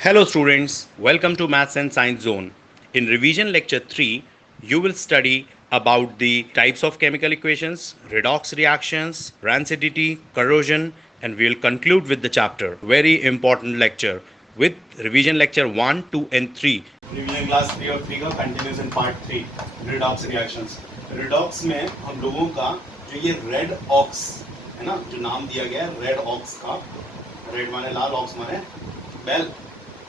Hello students, welcome to Maths and Science Zone. In revision lecture 3, you will study about the types of chemical equations, redox reactions, rancidity, corrosion, and we will conclude with the chapter. Very important lecture with revision lecture 1, 2 and 3. Revision class 3 और 3 का continuous in part 3 redox reactions. Redox में हम लोगों का जो ये red aux है ना, जो नाम दिया गया है रेड ऑक्स का, रेड माने लाल, ऑक्स माने बैल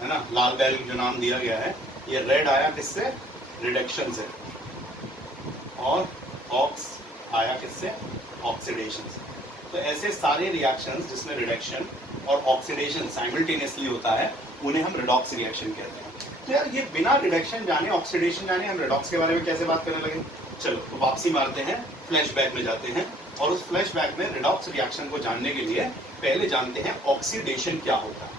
है ना, लाल बैल जो नाम दिया गया है, ये रेड आया किससे? रिडक्शन से, और ऑक्स आया किससे? ऑक्सीडेशन से। तो ऐसे सारे रिएक्शंस जिसमें रिडक्शन और ऑक्सीडेशन साइमल्टेनियसली होता है उन्हें हम रिडॉक्स रिएक्शन कहते हैं। तो यार ये बिना रिडक्शन जाने, ऑक्सीडेशन जाने हम रिडॉक्स के बारे में कैसे बात करने लगे? चलो तो वापसी मारते हैं, फ्लैशबैक में जाते हैं, और उस फ्लैशबैक में रिडॉक्स रिएक्शन को जानने के लिए पहले जानते हैं ऑक्सीडेशन क्या होता है।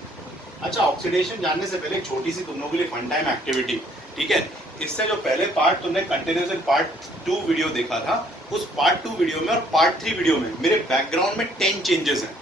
अच्छा, ऑक्सीडेशन जानने से पहले एक छोटी सी तुम लोगों के लिए फन टाइम एक्टिविटी, ठीक है? इससे जो पहले पार्ट तुमने कंटिन्यूस इन पार्ट 2 वीडियो देखा था, उस पार्ट 2 वीडियो में और पार्ट 3 वीडियो में मेरे बैकग्राउंड में 10 चेंजेस हैं।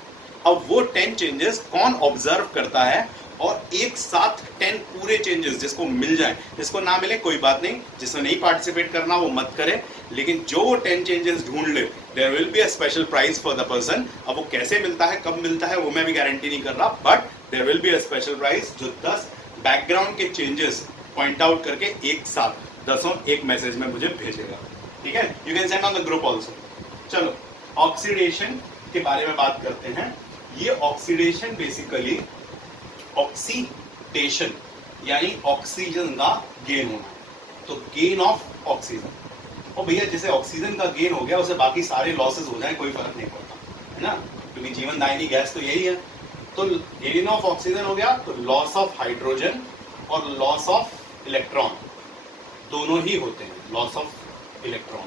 अब वो 10 चेंजेस कौन ऑब्जर्व करता है, और एक साथ 10 पूरे चेंजेस जिसको मिल जाए, जिसको ना मिले कोई बात नहीं, जिसने नहीं पार्टिसिपेट करना वो मत करे, लेकिन जो वो 10 चेंजेस ढूंढ ले, there will be a special prize for the person. अब वो कैसे मिलता है, कब मिलता है, वो मैं भी गारंटी नहीं कर रहा, but there will be a special prize जो 10 बैकग्राउंड के चेंजेस पॉइंट आउट करके एक साथ 10 एक मैसेज में मुझे भेजेगा, ठीक है? You can send on the group also. चलो ऑक्सीडेशन के बारे में बात करते हैं। ये ऑक्सीडेशन बेसिकली ऑक्सीडेशन यानी ऑक्सीजन का गेन होना, तो गेन ऑफ ऑक्सीजन। और भैया जैसे ऑक्सीजन का गेन हो गया उसे बाकी सारे लॉसेस हो जाए कोई फर्क नहीं पड़ता, है ना, क्योंकि जीवनदायिनी गैस तो यही है। तो गेन ऑफ ऑक्सीजन हो गया तो लॉस ऑफ हाइड्रोजन और लॉस ऑफ इलेक्ट्रॉन दोनों ही होते हैं, लॉस ऑफ इलेक्ट्रॉन।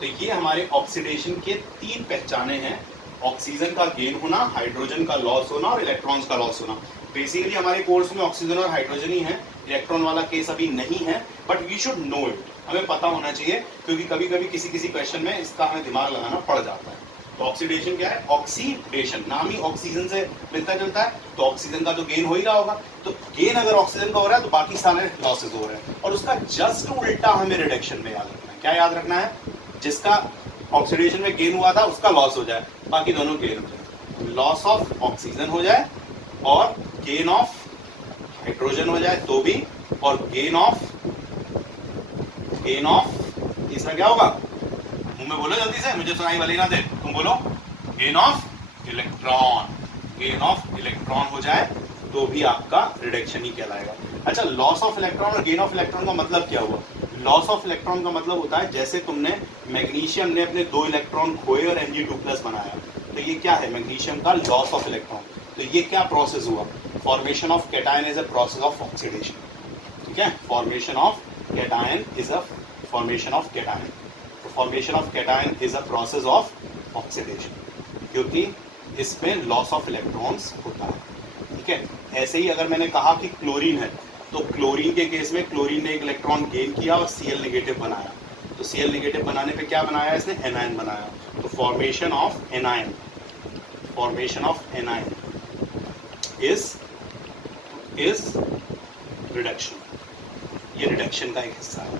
तो ये हमारे ऑक्सीडेशन के 3 पहचाने हैं: ऑक्सीजन का गेन होना, हाइड्रोजन का लॉस होना और इलेक्ट्रॉन्स का लॉस होना। बेसिकली हमारे कोर्स में ऑक्सीजन और हाइड्रोजन ही है, इलेक्ट्रॉन वाला केस अभी नहीं है, but we should know it, हमें पता होना चाहिए, क्योंकि कभी कभी किसी क्वेश्चन में इसका हमें दिमाग लगाना पड़ जाता है। तो ऑक्सीडेशन क्या है? ऑक्सीडेशन, नाम ही ऑक्सीजन से मिलता जुलता है, तो ऑक्सीजन का तो गेन हो ही रहा होगा, तो गेन अगर ऑक्सीजन का हो रहा है तो बाकी सारे लॉसेज हो रहे हैं, और उसका जस्ट उल्टा हमें रिडक्शन में याद रखना है। क्या याद रखना है? जिसका ऑक्सीडेशन में गेन हुआ था उसका लॉस हो जाए, बाकी दोनों गेन हो जाए। लॉस ऑफ ऑक्सीजन हो जाए और गेन ऑफ हाइड्रोजन हो जाए तो भी, और गेन ऑफ इसमें क्या होगा? मुंह में बोलो जल्दी से, मुझे सुनाई वाली ना दे, तुम बोलो। Gain of electron, gain of electron हो जाए तो भी आपका रिडक्शन ही कहलाएगा। अच्छा, लॉस ऑफ इलेक्ट्रॉन और गेन ऑफ इलेक्ट्रॉन का मतलब क्या हुआ? लॉस ऑफ इलेक्ट्रॉन का मतलब होता है जैसे तुमने मैग्नीशियम ने अपने 2 इलेक्ट्रॉन खोए और Mg2+ बनाया, तो ये क्या है? मैग्नीशियम का लॉस ऑफ इलेक्ट्रॉन। तो ये क्या प्रोसेस हुआ? Formation of cation is a process of oxidation, ठीक है? Formation of cation is a formation of cation, तो formation of cation is a process of oxidation, क्योंकि इसमें लॉस ऑफ इलेक्ट्रॉन्स होता है, ठीक है? ऐसे ही अगर मैंने कहा कि क्लोरीन है, तो क्लोरीन के केस में क्लोरीन ने एक इलेक्ट्रॉन गेन किया और Cl नेगेटिव बनाया, तो Cl नेगेटिव बनाने पे क्या बनाया इसने? एनायन बनाया। तो formation of anion, formation of anion is reduction, ये रिडक्शन का एक हिस्सा है।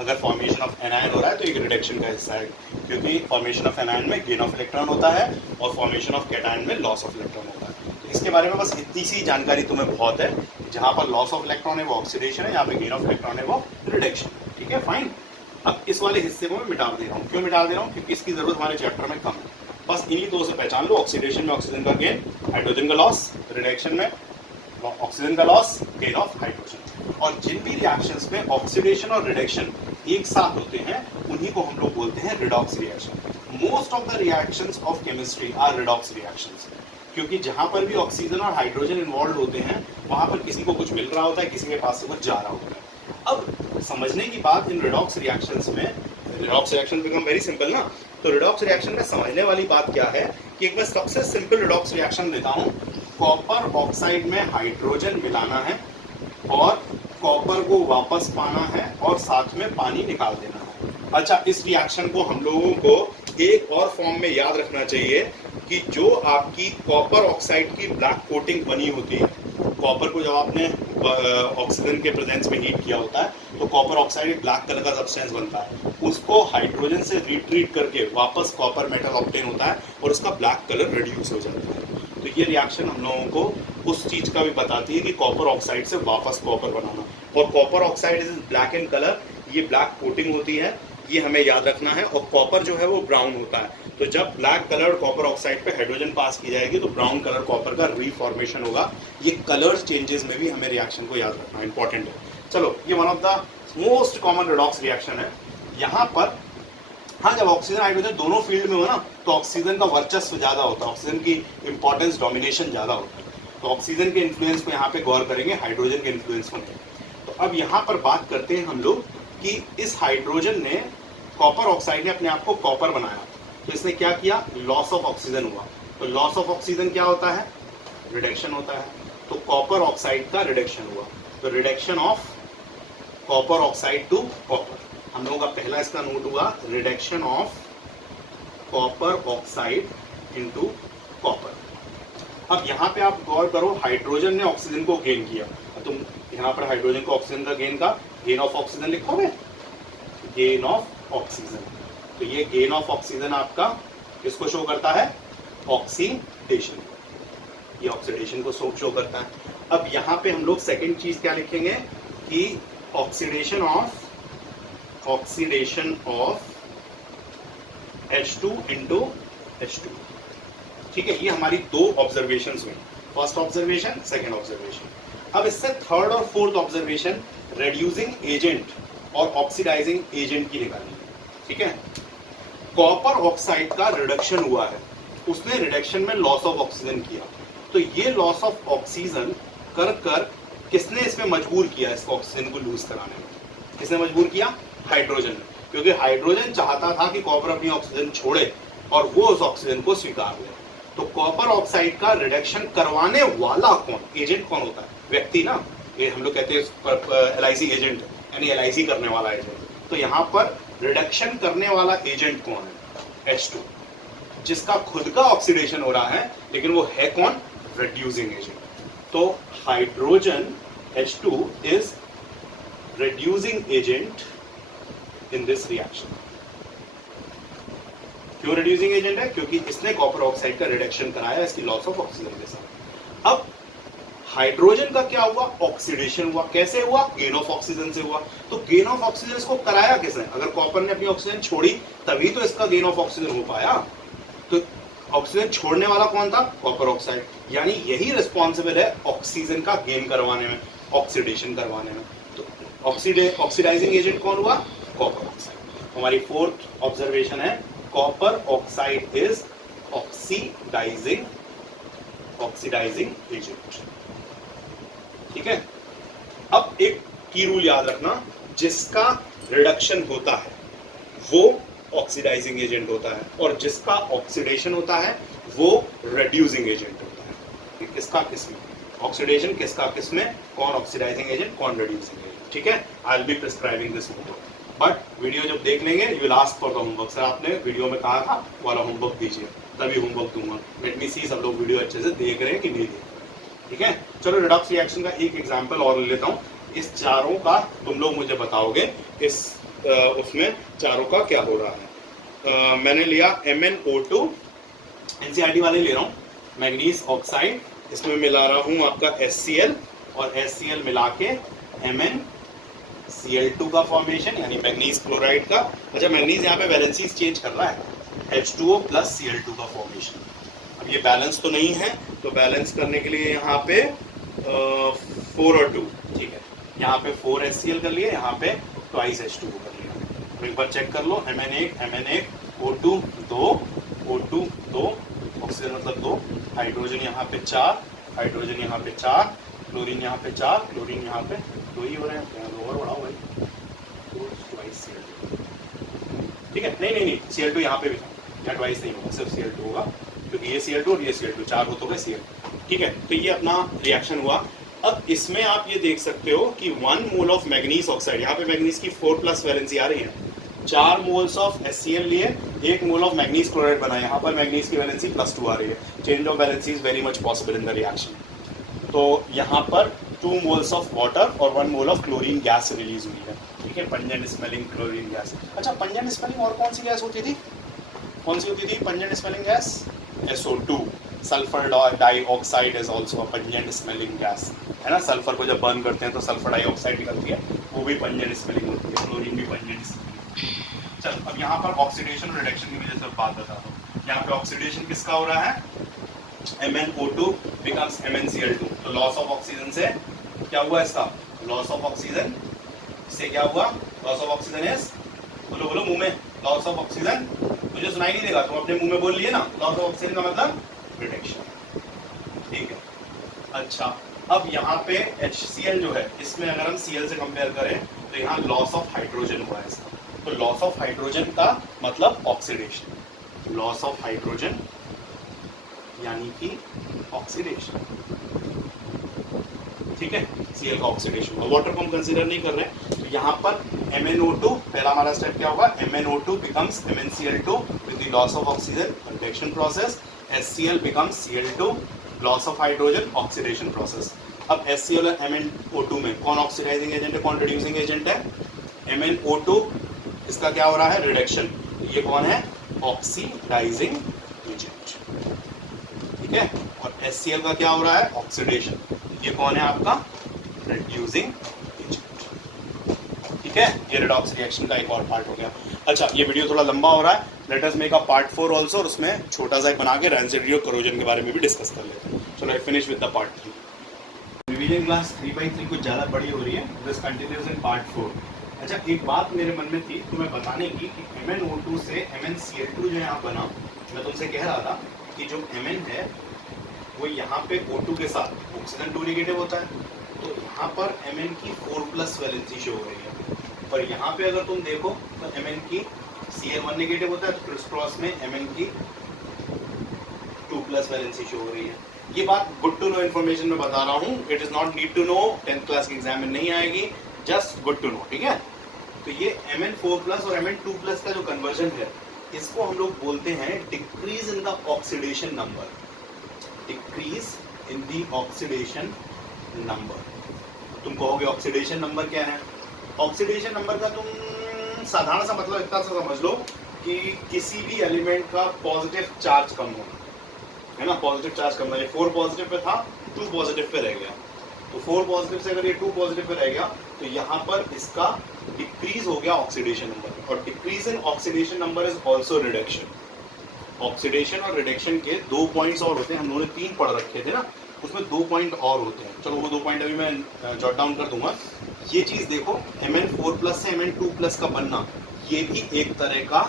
अगर फॉर्मेशन ऑफ एनायन हो रहा है तो एक रिडक्शन का हिस्सा है, क्योंकि फॉर्मेशन ऑफ एनायन में गेन ऑफ इलेक्ट्रॉन होता है और फॉर्मेशन ऑफ कैटायन में लॉस ऑफ इलेक्ट्रॉन होता है। तो इसके बारे में बस इतनी सी जानकारी तुम्हें बहुत है, जहां पर लॉस ऑफ इलेक्ट्रॉन है वो ऑक्सीडेशन है, यहाँ पे गेन ऑफ इलेक्ट्रॉन है वो रिडक्शन, ठीक है? फाइन। अब इस वाले हिस्से को मैं मिटा दे रहा हूँ। क्यों मिटा दे रहा हूँ? क्योंकि इसकी जरूरत हमारे चैप्टर में कम है। बस इन्हीं 2 से पहचान लो, ऑक्सीडेशन में ऑक्सीजन का गेन, हाइड्रोजन का लॉस, रिडक्शन में ऑक्सीजन का लॉस, गेन ऑफ हाइड्रोजन। और जिन भी रिएक्शंस में ऑक्सीडेशन और रिडक्शन एक साथ होते हैं उन्हीं को हम लोग बोलते हैं redox reaction. Most of the reactions of chemistry are redox reactions, क्योंकि जहां पर भी ऑक्सीजन और हाइड्रोजन इन्वॉल्व होते हैं वहां पर किसी को कुछ मिल रहा होता है, किसी के पास से कुछ जा रहा होता है। अब समझने की बात इन रिडॉक्स रिएक्शंस में, redox reaction become very simple ना, तो रिडॉक्स रिएक्शन में समझने वाली बात क्या है कि एक मैं सबसे सिंपल रिडॉक्स रिएक्शन देता हूं। कॉपर ऑक्साइड में हाइड्रोजन मिलाना है और कॉपर को वापस पाना है और साथ में पानी निकाल देना है। अच्छा, इस रिएक्शन को हम लोगों को एक और फॉर्म में याद रखना चाहिए कि जो आपकी कॉपर ऑक्साइड की ब्लैक कोटिंग बनी होती है, कॉपर को जब आपने ऑक्सीजन के प्रेजेंस में हीट किया होता है तो कॉपर ऑक्साइड एक ब्लैक कलर का सब्सटेंस बनता है, उसको हाइड्रोजन से रिट्रीट करके वापस कॉपर मेटल ऑब्टेन होता है और उसका ब्लैक कलर रिड्यूस हो जाता है। तो ये रिएक्शन हम लोगों को उस चीज का भी बताती है कि कॉपर ऑक्साइड से वापस कॉपर बनाना। और copper oxide is black in colour, ये ब्लैक कोटिंग होती है, ये हमें याद रखना है। और कॉपर जो है वो ब्राउन होता है, तो जब ब्लैक कलर कॉपर ऑक्साइड पे हाइड्रोजन पास की जाएगी तो ब्राउन कलर कॉपर का रीफॉर्मेशन होगा। ये कलर चेंजेस में भी हमें रिएक्शन को याद रखना इंपॉर्टेंट है। चलो, ये one of the most common redox reaction है। यहाँ पर हाँ, जब ऑक्सीजन हाइड्रोजन दोनों फील्ड में हो ना तो ऑक्सीजन का वर्चस्व ज्यादा होता है, ऑक्सीजन की इंपॉर्टेंस डोमिनेशन ज्यादा होता है। तो ऑक्सीजन के इन्फ्लुएंस को यहाँ पे गौर करेंगे, हाइड्रोजन के इन्फ्लुएंस को नहीं। तो अब यहाँ पर बात करते हैं हम लोग कि इस हाइड्रोजन ने, कॉपर ऑक्साइड ने अपने आप को कॉपर बनाया, तो इसने क्या किया, लॉस ऑफ ऑक्सीजन हुआ। तो लॉस ऑफ ऑक्सीजन क्या होता है, रिडक्शन होता है। तो कॉपर ऑक्साइड का रिडक्शन हुआ, तो reduction of copper oxide to copper. हम लोगों का पहला इसका नोट हुआ, reduction of copper oxide into copper. अब यहाँ पे आप गौर करो, हाइड्रोजन ने ऑक्सीजन को गेन किया, तुम यहाँ पर हाइड्रोजन को ऑक्सीजन का गेन ऑफ ऑक्सीजन लिखोगे, गेन ऑफ ऑक्सीजन। तो ये गेन ऑफ ऑक्सीजन आपका किसको शो करता है, ऑक्सीडेशन, ये ऑक्सीडेशन को शो करता है। अब यहाँ पे हम लोग सेकेंड चीज क्या लिखेंगे कि oxidation of H2 into H2। ठीक है, ये हमारी दो ऑब्जर्वेशंस हुई, फर्स्ट ऑब्जर्वेशन, सेकेंड ऑब्जर्वेशन। अब इससे थर्ड और फोर्थ ऑब्जर्वेशन रेड्यूसिंग एजेंट और ऑक्सीडाइजिंग एजेंट की निकालनी है। ठीक है, कॉपर ऑक्साइड का रिडक्शन हुआ है, उसने रिडक्शन में लॉस ऑफ ऑक्सीजन किया, तो ये लॉस ऑफ ऑक्सीजन कर किसने इसमें मजबूर किया, इसको ऑक्सीजन को लूज कराने में किसने मजबूर किया, हाइड्रोजन ने। क्योंकि हाइड्रोजन चाहता था कि कॉपर अपनी ऑक्सीजन छोड़े और वो उस ऑक्सीजन को स्वीकार ले। तो कॉपर ऑक्साइड का रिडक्शन करवाने वाला कौन, एजेंट कौन होता है, व्यक्ति ना, ये हम लोग कहते हैं LIC एजेंट, यानी LIC करने वाला एजेंट। तो यहाँ पर रिडक्शन करने वाला एजेंट कौन है, H2, जिसका खुद का ऑक्सीडेशन हो रहा है, लेकिन वो है कौन, रिड्यूसिंग एजेंट। तो hydrogen H2 is reducing agent in this reaction। क्यों reducing agent है, क्योंकि इसने कॉपर ऑक्साइड का रिडक्शन कराया इसकी लॉस ऑफ ऑक्सीजन के साथ। अब हाइड्रोजन का क्या हुआ, ऑक्सीडेशन हुआ। कैसे हुआ, गेन ऑफ ऑक्सीजन से हुआ। तो गेन ऑफ ऑक्सीजन इसको कराया किसने, अगर कॉपर ने अपनी ऑक्सीजन छोड़ी तभी तो इसका गेन ऑफ ऑक्सीजन हो पाया। तो ऑक्सीजन छोड़ने वाला कौन था, कॉपर ऑक्साइड, यानी यही रिस्पॉन्सिबल है ऑक्सीजन का गेन करवाने में, ऑक्सीडेशन करवाने में। ऑक्सीडाइजिंग एजेंट कौन हुआ, कॉपर ऑक्साइड। हमारी फोर्थ ऑब्जर्वेशन है, copper oxide is oxidising agent. ठीक है, अब एक की रूल याद रखना, जिसका रिडक्शन होता है वो ऑक्सीडाइजिंग एजेंट होता है और जिसका ऑक्सीडेशन होता है वो रिड्यूसिंग एजेंट होता है। किसका किसमें ऑक्सीडेशन, किसका किसमें, कौन ऑक्सीडाइजिंग एजेंट, कौन रिड्यूसिंग एजेंट। ठीक है, I will be prescribing this homework, but video जब देख लेंगे you will ask for the homework. Sir आपने वीडियो में कहा था वाला होमवर्क दीजिए, तभी होमवर्क दूंगा। लेट मी सी सब लोग वीडियो अच्छे से देख रहे हैं कि नहीं देख रहे। ठीक है, चलो रिडॉक्स रिएक्शन का एक एग्जांपल और ले लेता हूँ। इस चारों का तुम लोग मुझे बताओगे इस उसमें चारों का क्या हो रहा है। मैंने लिया MnO2, NCERT वाले ले रहा हूँ, मैग्नीज ऑक्साइड, इसमें मिला रहा हूँ आपका HCl और HCl मिला के MnCl2 का फॉर्मेशन, यानी मैग्नीज क्लोराइड का। अच्छा, मैग्नीज यहाँ पे वैलेंसीज चेंज कर रहा है, H2O प्लस Cl2 का फॉर्मेशन। अब ये बैलेंस तो नहीं है, तो बैलेंस करने के लिए यहाँ पे 4 और 2, ठीक है, यहाँ पे 4 HCl कर लिए, यहाँ पे ट्वाइस H2O कर लिया। तो एक बार चेक कर लो, MN1 O2 2, O2 2, ऑक्सीजन मतलब 2, हाइड्रोजन यहाँ पे 4, हाइड्रोजन यहाँ पे 4, क्लोरीन यहाँ पे 4, क्लोरीन यहाँ पे 2 ही हो रहे हैं, और बढ़ाओ भाई, ट्वाइस Cl2। ठीक है, नहीं Cl2 यहाँ पे भी था, यहाँ ट्वाइस नहीं होगा, सिर्फ Cl2 होगा, क्योंकि ये Cl2 और ये Cl2 चार हो तो गए Cl2। ठीक है, तो ये अपना रिएक्शन हुआ। अब इसमें आप ये देख सकते हो कि 1 मोल ऑफ मैग्नीज ऑक्साइड, यहाँ पे मैग्नीज की 4+ वैलेंसी आ रही है, 4 मोल्स ऑफ HCl लिए, 1 मोल ऑफ मैग्नीज क्लोराइड बना, यहाँ पर मैग्नीज की वैलेंसी +2 आ रही है। Change of valency is very much possible in the reaction. तो यहाँ पर 2 मोल्स ऑफ वाटर और 1 mole of chlorine gas release हुई है, ठीक है, पंजेंट स्मेलिंग क्लोरीन गैस। अच्छा, पंजेंट स्मेलिंग और कौन सी गैस होती थी, कौन सी होती थी pungent smelling gas? SO2, sulphur dioxide is also a pungent smelling gas, है ना। सल्फर को जब बर्न करते हैं तो सल्फर डाइऑक्साइड निकलती है, वो भी पंजेंट स्मेलिंग होती है, क्लोरीन भी पंजेंट स्मेलिंग। चल, अब यहाँ पर ऑक्सीडेशन और रिडक्शन की वजह से बात बता दो। यहाँ पे ऑक्सीडेशन किसका हो रहा है? MnO2 becomes MnCl2, तो लॉस ऑफ ऑक्सीजन से क्या हुआ इसका? लॉस ऑफ ऑक्सीजन से क्या हुआ? लॉस ऑफ ऑक्सीजन इज, बोलो बोलो मुंह में, लॉस ऑफ ऑक्सीजन। मुझे सुनाई नहीं देगा, तुम अपने मुंह में बोल लिए ना, लॉस ऑफ ऑक्सीजन का मतलब रिडक्शन, ठीक है। अच्छा, अब यहाँ पे HCl जो है, इसमें अगर हम Cl से कंपेयर करें तो यहाँ लॉस ऑफ हाइड्रोजन हुआ है इसका, तो लॉस ऑफ हाइड्रोजन का मतलब ऑक्सीडेशन, लॉस ऑफ हाइड्रोजन यानी कि ऑक्सीडेशन, ठीक है, Cl का ऑक्सीडेशन। और वाटर को हम कंसीडर नहीं कर रहे हैं, तो यहाँ पर MnO2, पहला हमारा स्टेप क्या होगा? MnO2 becomes MnCl2 with the loss of oxygen, reduction process. HCl becomes Cl2, loss of hydrogen, oxidation process. अब HCl और MnO2 में कौन ऑक्सीडाइजिंग एजेंट है, कौन रिड्यूसिंग एजेंट है? MnO2, इसका क्या हो रहा है? रिडक्शन। ये कौन है? ऑक्सीडाइजिंग एजेंट, ठीक है। और HCl का क्या हो रहा है? ऑक्सीडेशन। ये कौन है आपका? रिड्यूसिंग एजेंट, ठीक है। ये रिडॉक्स रिएक्शन का एक और पार्ट हो गया। अच्छा, ये वीडियो थोड़ा लंबा हो रहा है, let us make a part 4 also, और उसमें छोटा सा एक बना के रैंसिडिटी और करोजन के बारे में भी डिस्कस कर लेते हैं। चलो, I finish with the part 3। Revision class 3/3 कुछ ज़्यादा बड़ी हो रही है, दिस कंटिन्यूज इन पार्ट 4। अच्छा, एक बात मेरे मन में थी तुम्हें बताने की कि MnO2 से MnCl2 जो यहाँ बना, मैं तुमसे कह रहा था कि जो Mn है वो यहाँ पे O2 के साथ ऑक्सीजन 2 नेगेटिव होता है, तो यहाँ पर Mn की 4+ वैलेंसी शो हो रही है, पर यहाँ पे अगर तुम देखो तो Mn की Cl1 नेगेटिव होता है, तो क्रिस क्रॉस में Mn की 2+ वैलेंसी शो हो रही है। ये बात गुड टू नो इन्फॉर्मेशन में बता रहा हूँ, it is not need to know, 10th class के एग्जाम में नहीं आएगी, जस्ट गुड टू नो, ठीक है। तो ये Mn4+ और Mn2+ का जो कन्वर्जन है, इसको हम लोग बोलते हैं decrease in the oxidation number, decrease in the oxidation number. तुम कहोगे ऑक्सीडेशन नंबर क्या है? ऑक्सीडेशन नंबर का तुम साधारण सा मतलब इतना सा समझ लो कि किसी भी एलिमेंट का पॉजिटिव चार्ज कम होना, है ना, पॉजिटिव चार्ज कम होना। ये 4 पॉजिटिव पे था, 2 पॉजिटिव पे रह गया, तो 4 पॉजिटिव से अगर ये 2 पॉजिटिव पे रह गया तो यहाँ पर इसका डिक्रीज हो गया ऑक्सीडेशन नंबर, और decrease in oxidation number is also reduction. Oxidation और रिडक्शन के 2 पॉइंट्स और होते हैं, हम लोगों ने 3 पढ़ रखे थे ना, उसमें 2 पॉइंट और होते हैं। चलो, वो 2 पॉइंट अभी मैं जॉट डाउन कर दूंगा। ये चीज देखो, Mn4+ से Mn2+ का बनना, ये भी एक तरह का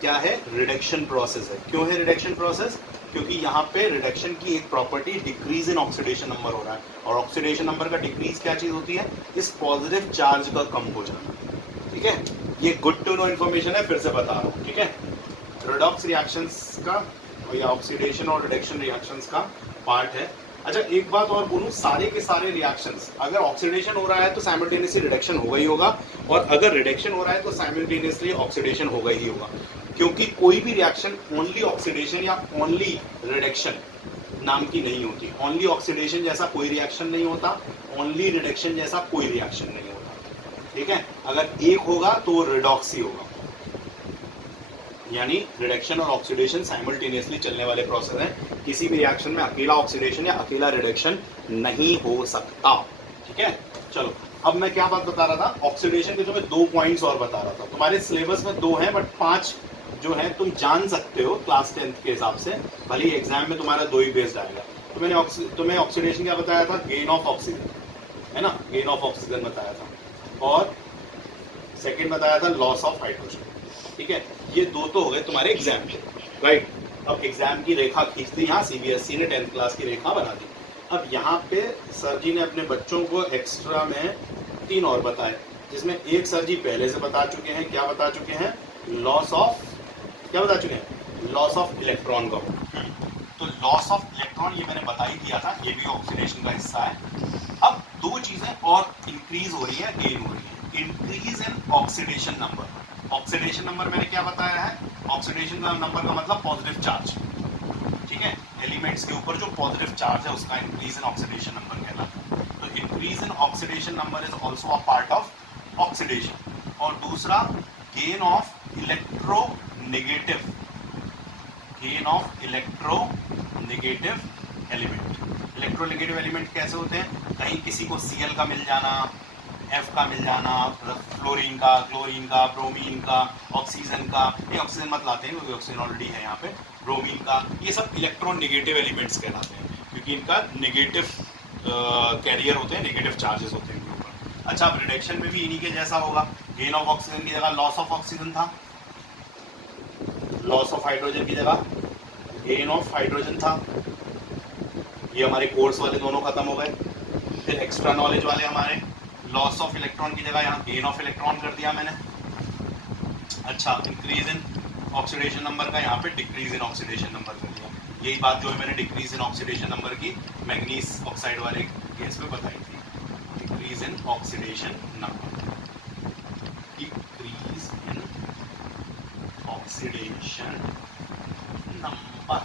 क्या है? रिडक्शन प्रोसेस है। क्यों है रिडक्शन प्रोसेस? क्योंकि यहाँ पे रिडक्शन की एक property decrease in oxidation number हो रहा है, और ऑक्सीडेशन नंबर का डिक्रीज क्या चीज होती है? इस पॉजिटिव चार्ज का कम हो जाना, ठीक है। ये गुड टू नो इन्फॉर्मेशन है, फिर से बता रहा हूँ, ठीक है। रिडॉक्स रिएक्शंस का या ऑक्सीडेशन और रिडक्शन रिएक्शंस का पार्ट है। अच्छा, एक बात और बोलूं, सारे के सारे रिएक्शंस, अगर ऑक्सीडेशन हो रहा है तो साइमल्टेनियसली रिडक्शन होगा ही होगा, और अगर रिडक्शन हो रहा है तो साइमल्टेनियसली ऑक्सीडेशन होगा ही होगा, क्योंकि कोई भी रिएक्शन ओनली ऑक्सीडेशन या ओनली रिडक्शन नाम की नहीं होती। ओनली ऑक्सीडेशन जैसा कोई रिएक्शन नहीं होता, ओनली रिडक्शन जैसा कोई रिएक्शन नहीं होता, ठीक है। अगर एक होगा तो वो रिडॉक्स ही होगा, यानी रिडक्शन और ऑक्सीडेशन साइमल्टेनियसली चलने वाले प्रोसेस हैं। किसी भी रिएक्शन में अकेला ऑक्सीडेशन या अकेला रिडक्शन नहीं हो सकता, ठीक है। चलो, अब मैं क्या बात बता रहा था? ऑक्सीडेशन के तुम्हें 2 पॉइंट्स और बता रहा था। तुम्हारे सिलेबस में 2 हैं, बट 5 जो है तुम जान सकते हो क्लास 10th के हिसाब से, भले ही एग्जाम में तुम्हारा 2 ही बेस्ड आएगा। तो मैंने तुम्हें ऑक्सीडेशन क्या बताया था? गेन ऑफ ऑक्सीजन, है ना, गेन ऑफ ऑक्सीजन बताया था, और सेकेंड बताया था लॉस ऑफ हाइड्रोजन, ठीक है। ये 2 तो हो गए तुम्हारे एग्जाम के, राइट। अब एग्जाम की रेखा खींच दी, यहाँ CBSE ने 10th क्लास की रेखा बना दी। अब यहाँ पे सर जी ने अपने बच्चों को एक्स्ट्रा में 3 और बताए, जिसमें एक सर जी पहले से बता चुके हैं। क्या बता चुके हैं? लॉस ऑफ, क्या बता चुके हैं? लॉस ऑफ इलेक्ट्रॉन का। तो लॉस ऑफ इलेक्ट्रॉन ये मैंने बता ही दिया था, ये भी ऑक्सीडेशन का हिस्सा है। अब 2 चीजें और इंक्रीज हो रही है, गेन हो रही है। Increase in oxidation number. Oxidation number मैंने क्या बताया है? ऑक्सीडेशन नंबर का मतलब पॉजिटिव चार्ज, ठीक है। एलिमेंट्स के ऊपर जो पॉजिटिव चार्ज है उसका इंक्रीज इन ऑक्सीडेशन नंबर कहलाता है। तो increase in oxidation number is also a part of oxidation. और दूसरा gain of electronegative electronegative element कैसे होते हैं? कहीं किसी को Cl का मिल जाना, F का मिल जाना, फ्लोरीन का, क्लोरीन का, ब्रोमीन का, ऑक्सीजन का, ये ऑक्सीजन मत लाते हैं क्योंकि ऑक्सीजन ऑलरेडी है यहाँ पे, ब्रोमीन का, ये सब इलेक्ट्रोनेगेटिव एलिमेंट्स कहलाते हैं क्योंकि इनका नेगेटिव कैरियर होते हैं, नेगेटिव चार्जेस होते हैं इनके ऊपर। अच्छा, अब रिडक्शन में भी इन्हीं के जैसा होगा। गेन ऑफ ऑक्सीजन की जगह लॉस ऑफ ऑक्सीजन था, लॉस ऑफ हाइड्रोजन की जगह गेन ऑफ हाइड्रोजन था। ये हमारे कोर्स वाले दोनों खत्म हो गए। फिर एक्स्ट्रा नॉलेज वाले हमारे लॉस ऑफ इलेक्ट्रॉन की जगह यहाँ गेन ऑफ इलेक्ट्रॉन कर दिया मैंने। अच्छा, इंक्रीज इन ऑक्सीडेशन नंबर का यहाँ पे डिक्रीज इन ऑक्सीडेशन नंबर कर दिया। यही बात जो है मैंने डिक्रीज इन ऑक्सीडेशन नंबर की मैग्नीज ऑक्साइड वाले केस में बताई थी। Decrease in oxidation number, decrease in oxidation number.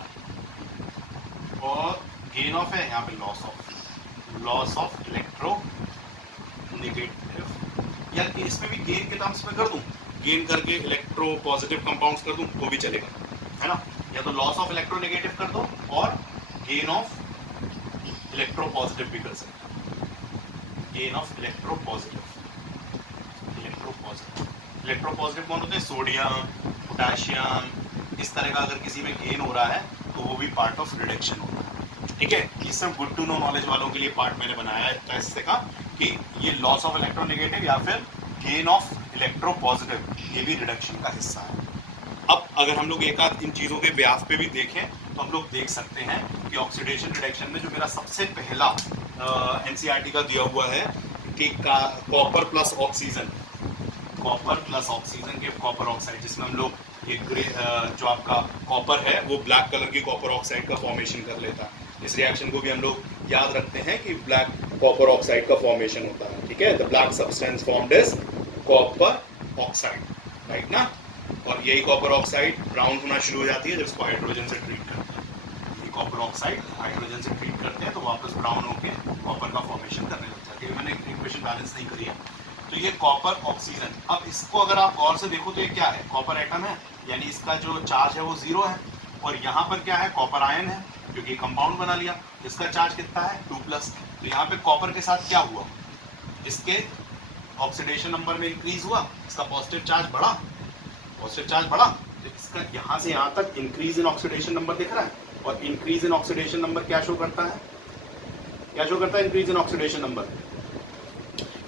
और गेन ऑफ है यहाँ पे लॉस ऑफ इलेक्ट्रो नेगेटिव, या इसमें भी गेन के टर्म्स में कर दूं, गेन करके इलेक्ट्रो पॉजिटिव कंपाउंड्स कर दूं तो भी चलेगा, है ना। या तो लॉस ऑफ इलेक्ट्रो नेगेटिव कर दो और गेन ऑफ इलेक्ट्रो पॉजिटिव भी कर सकते हैं। गेन ऑफ इलेक्ट्रो पॉजिटिव कौन होते हैं? सोडियम, पोटेशियम, इस तरह का अगर किसी में गेन हो रहा है तो वो भी पार्ट ऑफ रिडक्शन होता है। ठीक है, ये सब गुड टू नो नॉलेज वालों के लिए पार्ट मैंने बनाया है इससे का कि ये लॉस ऑफ इलेक्ट्रोनेगेटिव या फिर गेन ऑफ इलेक्ट्रो पॉजिटिव, ये भी रिडक्शन का हिस्सा है। अब अगर हम लोग एक आध इन चीज़ों के ब्याफ पे भी देखें तो हम लोग देख सकते हैं कि ऑक्सीडेशन रिडक्शन में जो मेरा सबसे पहला एनसीईआरटी का दिया हुआ है कि कॉपर प्लस ऑक्सीजन के कॉपर ऑक्साइड, जिसमें हम लोग ये ग्रे जो आपका कॉपर है वो ब्लैक कलर की कॉपर ऑक्साइड का फॉर्मेशन कर लेता है। इस रिएक्शन को भी हम लोग याद रखते हैं कि ब्लैक कॉपर ऑक्साइड का फॉर्मेशन होता है। ठीक है, the black substance formed is copper oxide, right ना। और यही कॉपर ऑक्साइड ब्राउन होना शुरू हो जाती है जब इसको हाइड्रोजन से ट्रीट करते हैं। ये कॉपर ऑक्साइड हाइड्रोजन से ट्रीट करते हैं तो वापस ब्राउन होकर कॉपर का फॉर्मेशन करने लग जाती है। मैंने इक्वेशन बैलेंस नहीं करी है। तो ये कॉपर ऑक्सीजन, अब इसको अगर आप गौर से देखो तो ये क्या है? कॉपर एटम है, यानी इसका जो चार्ज है वो 0 है। और यहाँ पर क्या है? कॉपर आयन है, क्योंकि कंपाउंड बना लिया। इसका चार्ज कितना है? 2+। तो यहाँ पे कॉपर के साथ क्या हुआ? इसके ऑक्सीडेशन नंबर में इंक्रीज हुआ, इसका पॉजिटिव चार्ज बढ़ा, तो इसका यहाँ से यहाँ तक इंक्रीज इन ऑक्सीडेशन नंबर दिख रहा है। और इंक्रीज इन ऑक्सीडेशन नंबर क्या शो करता है? Increase in oxidation number,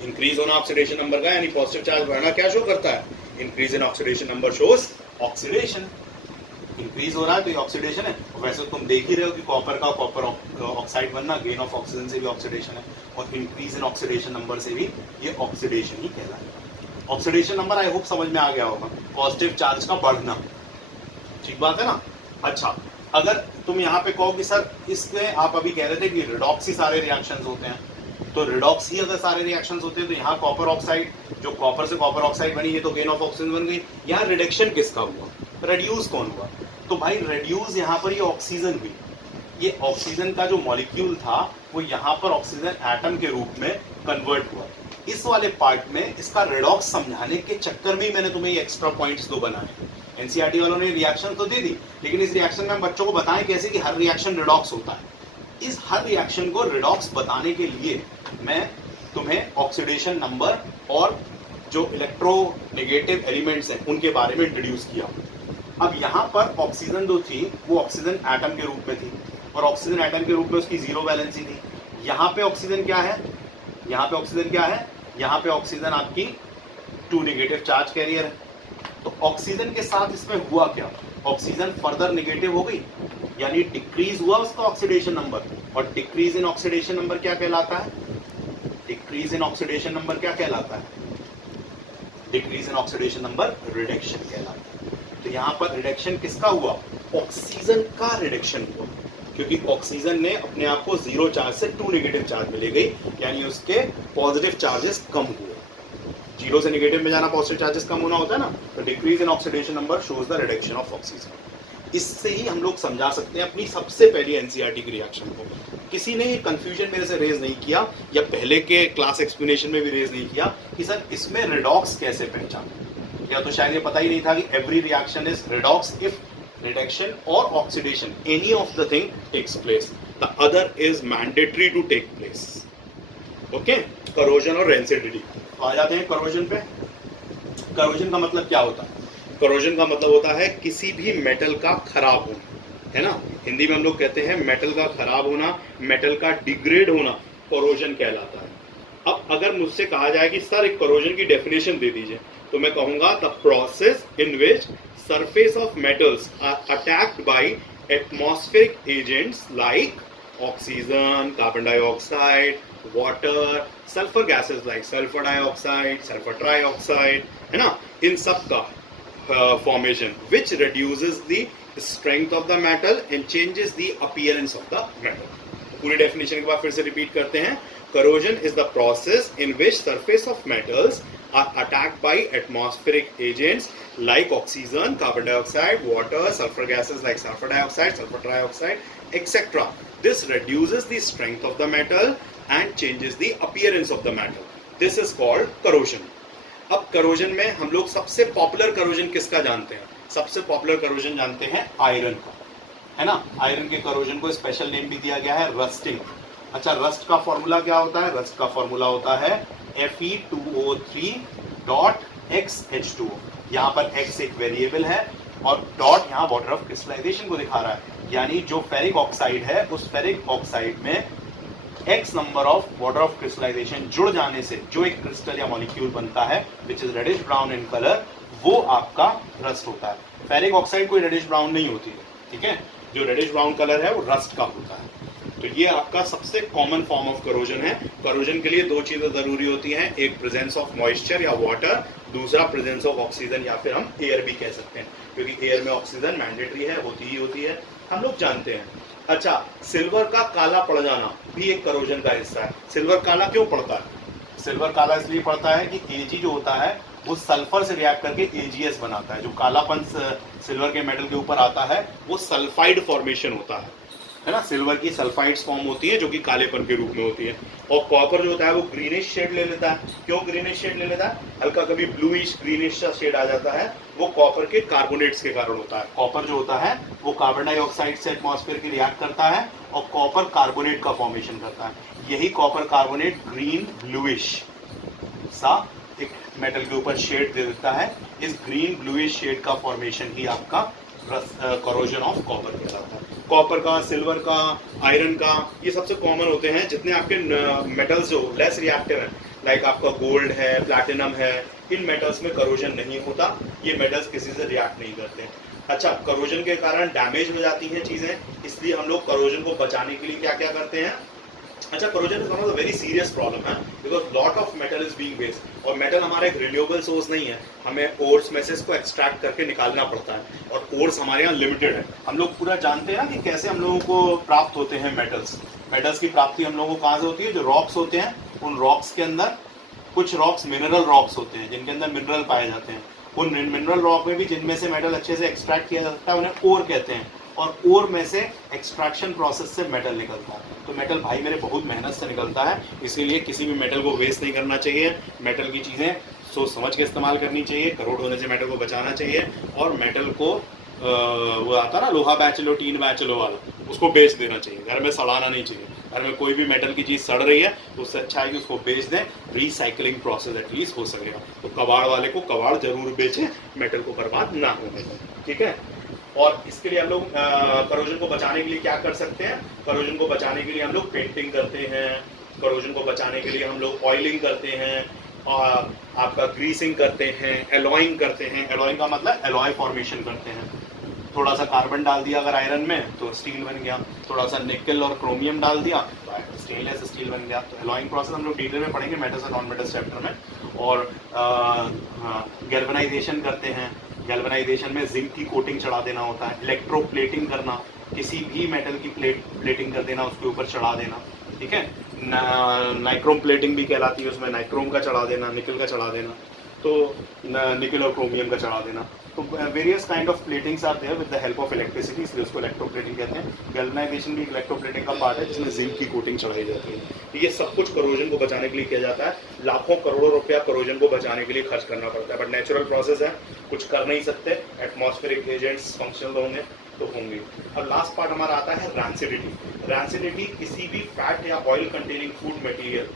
increase होना ऑक्सीडेशन नंबर का, यानी पॉजिटिव चार्ज बढ़ना क्या शो करता है? Increase in oxidation number shows oxidation. Increase हो रहा है तो ये ऑक्सीडेशन है। और वैसे तुम देख ही रहे हो कि कॉपर का कॉपर ऑक्साइड बनना गेन ऑफ ऑक्सीजन से भी ऑक्सीडेशन है, और इंक्रीज इन ऑक्सीडेशन नंबर से भी ये ऑक्सीडेशन ही कहलाएगा। ऑक्सीडेशन नंबर आई होप समझ में आ गया होगा, पॉजिटिव चार्ज का बढ़ना। ठीक बात है ना। अच्छा, अगर तुम यहाँ पे कहो कि सर इसमें आप अभी कह रहे थे कि रिडॉक्स ही सारे रिएक्शंस होते हैं, तो रिडॉक्स ही अगर सारे रिएक्शंस होते हैं तो यहाँ कॉपर ऑक्साइड, जो कॉपर से कॉपर ऑक्साइड बनी, ये तो गेन ऑफ ऑक्सीजन बन गई। यहाँ रिडक्शन किसका हुआ? रेड्यूस कौन हुआ? तो भाई रेड्यूस यहाँ पर ये ऑक्सीजन हुई। ये ऑक्सीजन का जो मॉलिक्यूल था वो यहाँ पर ऑक्सीजन एटम के रूप में कन्वर्ट हुआ। इस वाले पार्ट में इसका रिडॉक्स समझाने के चक्कर में ही मैंने तुम्हें ये एक्स्ट्रा पॉइंट्स दो बनाए। एनसीईआरटी वालों ने रिएक्शन तो दे दी, लेकिन इस रिएक्शन में हम बच्चों को बताएं कैसे कि हर रिएक्शन रिडॉक्स होता है। इस हर रिएक्शन को रिडॉक्स बताने के लिए मैं तुम्हें ऑक्सीडेशन नंबर और जो इलेक्ट्रोनेगेटिव एलिमेंट्स हैं उनके बारे में इंट्रोड्यूस किया। अब यहाँ पर ऑक्सीजन जो थी वो ऑक्सीजन एटम के रूप में थी, और ऑक्सीजन एटम के रूप में उसकी 0 वैलेंसी थी। यहाँ पे ऑक्सीजन क्या है? यहाँ पे ऑक्सीजन आपकी 2 नेगेटिव चार्ज कैरियर है। तो ऑक्सीजन के साथ इसमें हुआ क्या? ऑक्सीजन फर्दर नेगेटिव हो गई, यानी डिक्रीज हुआ उसका ऑक्सीडेशन नंबर। और डिक्रीज इन ऑक्सीडेशन नंबर क्या कहलाता है? Decrease in oxidation number reduction कहलाता है। तो यहाँ पर रिडक्शन किसका हुआ? ऑक्सीजन का रिडक्शन हुआ, क्योंकि ऑक्सीजन ने अपने आप को 0 चार्ज से 2 नेगेटिव चार्ज में ले गई, यानी उसके पॉजिटिव चार्जेस कम हुए। 0 से नेगेटिव में जाना, पॉजिटिव चार्जेस कम होना होता है ना। तो decrease in oxidation number shows the reduction of oxygen. इससे ही हम लोग समझा सकते हैं अपनी सबसे पहली एनसीईआरटी की रिएक्शन को। किसी ने ये कंफ्यूजन मेरे से रेज नहीं किया, या पहले के क्लास एक्सप्लेनेशन में भी रेज नहीं किया कि सर इसमें रिडॉक्स कैसे पहचान, या तो शायद ये पता ही नहीं था कि every reaction is redox if reduction और oxidation any of the thing takes place, the other is mandatory to take place. Okay, corrosion और रेंसिडिटी। तो आ जाते हैं करोजन पे। करोजन का मतलब क्या होता है? करोजन का मतलब होता है किसी भी मेटल का खराब होना, है ना। हिंदी में हम लोग कहते हैं मेटल का खराब होना, मेटल का डिग्रेड होना करोजन कहलाता है। अब अगर मुझसे कहा जाए कि सर एक करोजन की डेफिनेशन दे दीजिए, तो मैं कहूंगा the process in which surface of metals are attacked by atmospheric agents like oxygen, carbon dioxide, water, sulfur gases like sulfur dioxide, sulfur trioxide, है ना, इन सब का formation which reduces the strength of the metal and changes the appearance of the metal. पूरी definition के बाद फिर से repeat करते हैं। corrosion is the process in which surface of metals are attacked by atmospheric agents like oxygen, carbon dioxide, water, sulfur gases like sulfur dioxide, sulfur trioxide, etc. This reduces the strength of the metal and changes the appearance of the metal. This is called corrosion. अब corrosion में हम लोग सबसे popular corrosion किसका जानते हैं? सबसे popular corrosion जानते हैं आयरन का, है ना। आयरन के corrosion को स्पेशल नेम भी दिया गया है रस्टिंग। अच्छा, रस्ट का फॉर्मूला क्या होता है? रस्ट का फॉर्मूला होता है Fe2O3.XH2O। यहाँ पर X एक वेरिएबल है और डॉट यहाँ वाटर ऑफ क्रिस्टलाइजेशन को दिखा रहा है, यानी जो फेरिक ऑक्साइड है उस फेरिक ऑक्साइड में X number of water of crystallisation जुड़ जाने से जो एक क्रिस्टल या मॉलिक्यूल बनता है which is reddish brown in colour, वो आपका रस्ट होता है। फेरिक ऑक्साइड कोई रेडिश ब्राउन नहीं होती है, ठीक है। जो रेडिश ब्राउन कलर है वो रस्ट का होता है। तो ये आपका सबसे कॉमन फॉर्म ऑफ करोजन है। करोजन के लिए दो चीजें जरूरी होती हैं, एक प्रेजेंस ऑफ मॉइस्चर या वाटर, दूसरा प्रेजेंस ऑफ ऑक्सीजन या फिर हम एयर भी कह सकते हैं, क्योंकि एयर में ऑक्सीजन मैंडेटरी है, होती है, हम लोग जानते हैं। अच्छा, सिल्वर का काला पड़ जाना भी एक करोजन का हिस्सा है। सिल्वर काला क्यों पड़ता है? सिल्वर काला इसलिए पड़ता है कि Ag जो होता है वो सल्फर से रिएक्ट करके AgS बनाता है। जो कालापन सिल्वर के मेटल के ऊपर आता है वो सल्फाइड फॉर्मेशन होता है ना। सिल्वर की सल्फाइड्स फॉर्म होती है जो कि कालेपन के रूप में होती है। और कॉपर जो होता है वो ग्रीनिश शेड ले लेता है। क्यों ग्रीनिश शेड ले लेता है? हल्का कभी ब्लूइश ग्रीनिश सा शेड आ जाता है, वो कॉपर के कार्बोनेट्स के कारण होता है। कॉपर जो होता है वो कार्बन डाइऑक्साइड से एटमॉस्फेयर की रिएक्ट करता है और कॉपर कार्बोनेट का फॉर्मेशन करता है। यही कॉपर कार्बोनेट ग्रीन ब्लूइश सा एक मेटल के ऊपर शेड दे देता है। इस ग्रीन ब्लूइश शेड का फॉर्मेशन ही आपका करोजन ऑफ कॉपर कहलाता है। कॉपर का, सिल्वर का, आयरन का, ये सबसे कॉमन होते हैं। जितने आपके मेटल्स जो लेस रिएक्टिव हैं, लाइक आपका गोल्ड है, प्लैटिनम है, इन मेटल्स में करोजन नहीं होता। ये मेटल्स किसी से रिएक्ट नहीं करते। अच्छा, करोजन के कारण डैमेज हो जाती हैं चीजें, इसलिए हम लोग करोजन को बचाने के लिए क्या क्या करते हैं? अच्छा, corrosion is one of the very serious problem है, because lot of metal is being waste. और मेटल हमारा एक रिन्यूएबल सोर्स नहीं है, हमें ओर्स में से इसको एक्सट्रैक्ट करके निकालना पड़ता है, और ओर्स हमारे यहाँ लिमिटेड है। हम लोग पूरा जानते हैं ना कि कैसे हम लोगों को प्राप्त होते हैं मेटल्स। मेटल्स की प्राप्ति हम लोगों को कहाँ से होती है? जो रॉक्स होते हैं, उन रॉक्स के अंदर कुछ रॉक्स मिनरल रॉक्स होते हैं जिनके अंदर मिनरल पाए जाते हैं। उन मिनरल रॉक में भी जिनमें से मेटल अच्छे से एक्सट्रैक्ट किया जा सकता है उन्हें ओर कहते हैं, और ओर में से एक्सट्रैक्शन प्रोसेस से मेटल निकलता है। तो मेटल भाई मेरे बहुत मेहनत से निकलता है, इसीलिए किसी भी मेटल को वेस्ट नहीं करना चाहिए। मेटल की चीज़ें सोच समझ के इस्तेमाल करनी चाहिए, करोड़ होने से मेटल को बचाना चाहिए। और मेटल को वो आता ना लोहा बैच लो टीन बैच लो वाला, उसको बेच देना चाहिए, घर में सड़ाना नहीं चाहिए। घर में कोई भी मेटल की चीज़ सड़ रही है तो उससे अच्छा है कि उसको बेच दें, रिसाइकलिंग प्रोसेस एटलीस्ट हो सकेगा। तो कबाड़ वाले को कबाड़ जरूर बेचें, मेटल को बर्बाद ना होने दें, ठीक है। और इसके लिए हम लोग करोजन को बचाने के लिए क्या कर सकते हैं? करोजन को बचाने के लिए हम लोग पेंटिंग करते हैं, करोजन को बचाने के लिए हम लोग ऑयलिंग करते हैं, और आपका ग्रीसिंग करते हैं, एलॉइंग करते हैं। एलॉइंग का मतलब एलॉय फॉर्मेशन करते हैं। थोड़ा सा कार्बन डाल दिया अगर आयरन में तो स्टील बन गया, थोड़ा सा निकल और क्रोमियम डाल दिया तो स्टेनलेस स्टील बन गया। तो एलॉइंग प्रोसेस हम लोग डिटेल में पढ़ेंगे मेटल्स और नॉन मेटल्स चैप्टर में। और गैल्वेनाइजेशन करते हैं। गैल्वेनाइजेशन में जिंक की कोटिंग चढ़ा देना होता है। इलेक्ट्रोप्लेटिंग करना, किसी भी मेटल की प्लेटिंग कर देना, उसके ऊपर चढ़ा देना, ठीक है। नाइक्रोम प्लेटिंग भी कहलाती है, उसमें नाइक्रोम का चढ़ा देना, निकल का चढ़ा देना, तो निकल और क्रोमियम का चढ़ा देना। तो various kind of platings are there with the help of electricity, इसलिए उसको इलेक्ट्रोप्लेटिंग कहते हैं। गैल्वेनाइजेशन भी इलेक्ट्रोप्लेटिंग का पार्ट है जिसमें जिंक की कोटिंग चढ़ाई जाती है। तो ये सब कुछ करोजन को बचाने के लिए किया जाता है। लाखों करोड़ों रुपया करोजन को बचाने के लिए खर्च करना पड़ता है, बट नेचुरल प्रोसेस है, कुछ कर नहीं सकते, एटमॉस्फेरिक एजेंट्स फंक्शनल होंगे तो होंगे। अब लास्ट पार्ट हमारा आता है रैंसिडिटी। रैंसिडिटी किसी भी फैट या ऑयल कंटेनिंग फूड मटेरियल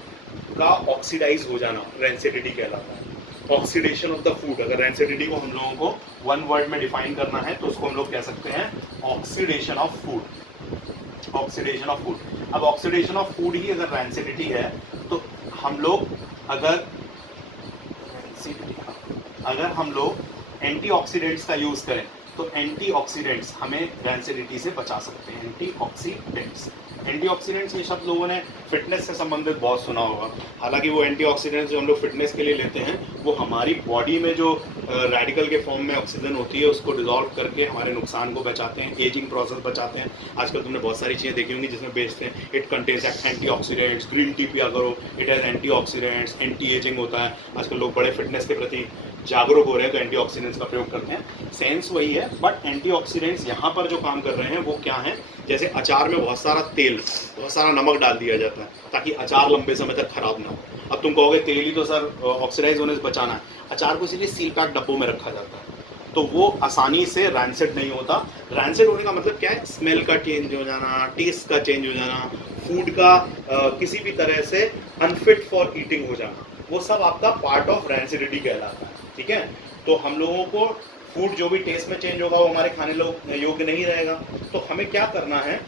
का ऑक्सीडाइज हो जाना रैंसिडिटी कहलाता है। ऑक्सीडेशन ऑफ द फूड, अगर रैंसिडिटी को हम लोगों को वन वर्ड में डिफाइन करना है तो उसको हम लोग कह सकते हैं oxidation of food. Oxidation of food. अब ऑक्सीडेशन ऑफ फूड ही अगर रैंसिडिटी है तो हम लोग अगर हम लोग एंटीऑक्सीडेंट्स का यूज करें तो एंटीऑक्सीडेंट्स हमें रैंसिडिटी से बचा सकते हैं। एंटीऑक्सीडेंट्स, एंटीऑक्सीडेंट्स ये शब्द लोगों ने फिटनेस से संबंधित बहुत सुना होगा। हालांकि वो एंटीऑक्सीडेंट्स जो हम लोग फिटनेस के लिए लेते हैं वो हमारी बॉडी में जो रेडिकल के फॉर्म में ऑक्सीजन होती है उसको डिसॉल्व करके हमारे नुकसान को बचाते हैं, एजिंग प्रोसेस बचाते हैं। आजकल तुमने बहुत सारी चीज़ें देखी होंगी जिसमें बेचते हैं it contains antioxidants, green tea पिया करो, it has antioxidants, anti ageing होता है। आजकल लोग बड़े फिटनेस के प्रति जागरूक हो रहे हैं तो एंटीऑक्सीडेंट्स का प्रयोग करते हैं। सेंस वही है, बट एंटीऑक्सीडेंट्स यहाँ पर जो काम कर रहे हैं वो क्या है, जैसे अचार में बहुत सारा तेल, बहुत सारा नमक डाल दिया जाता है ताकि अचार लंबे समय तक खराब ना हो। अब तुम कहोगे तेल ही तो सर ऑक्सीडाइज होने से बचाना है, अचार को इसीलिए सील पैक डब्बों में रखा जाता है तो वो आसानी से रैंसिड नहीं होता। रैंसिड होने का मतलब क्या है, स्मेल का चेंज हो जाना, टेस्ट का चेंज हो जाना, फूड का किसी भी तरह से अनफिट फॉर ईटिंग हो जाना, वो सब आपका पार्ट ऑफ रैंसिडिटी कहलाता है। ठीक है, तो हम लोगों को फूड जो भी टेस्ट में चेंज होगा वो हमारे खाने योग्य नहीं रहेगा। तो हमें क्या करना है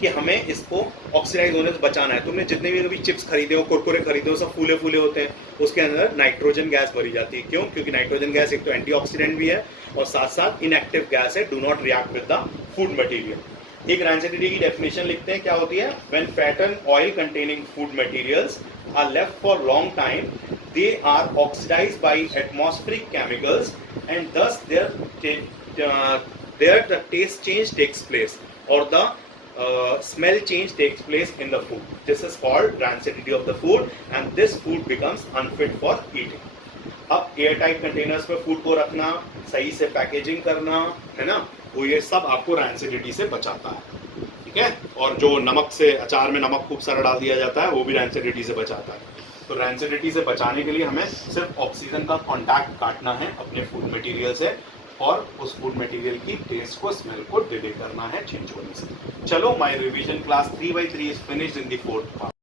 कि हमें इसको ऑक्सीडाइज होने से बचाना है। तुमने जितने भी कभी चिप्स खरीदे हो, कुरकुरे खरीदे हो, सब फूले फूले होते हैं, उसके अंदर नाइट्रोजन गैस भरी जाती है। क्यों? क्योंकि नाइट्रोजन गैस एक तो एंटीऑक्सीडेंट भी है और साथ साथ इनएक्टिव गैस है, do not react with the food material. एक रैंसिडिटी की डेफिनेशन लिखते हैं, क्या होती है, when fat and oil containing food materials are left for long time, they are oxidized by atmospheric chemicals and thus there the taste change takes place or the smell change takes place in the food. This is called rancidity of the food and this food becomes unfit for eating. अब air tight containers में food को रखना, सही से packaging करना, है ना, वो ये सब आपको रैंसिडिटी से बचाता है। ठीक है, और जो नमक से, अचार में नमक खूब सारा डाल दिया जाता है वो भी रैंसिडिटी से बचाता है। तो रैंसिडिटी से बचाने के लिए हमें सिर्फ ऑक्सीजन का कांटेक्ट काटना है अपने फूड मटेरियल से और उस फूड मटेरियल की टेस्ट को, स्मेल को डिले करना है चेंज होने से। चलो, my revision class 3/3 is finished in the 4th part.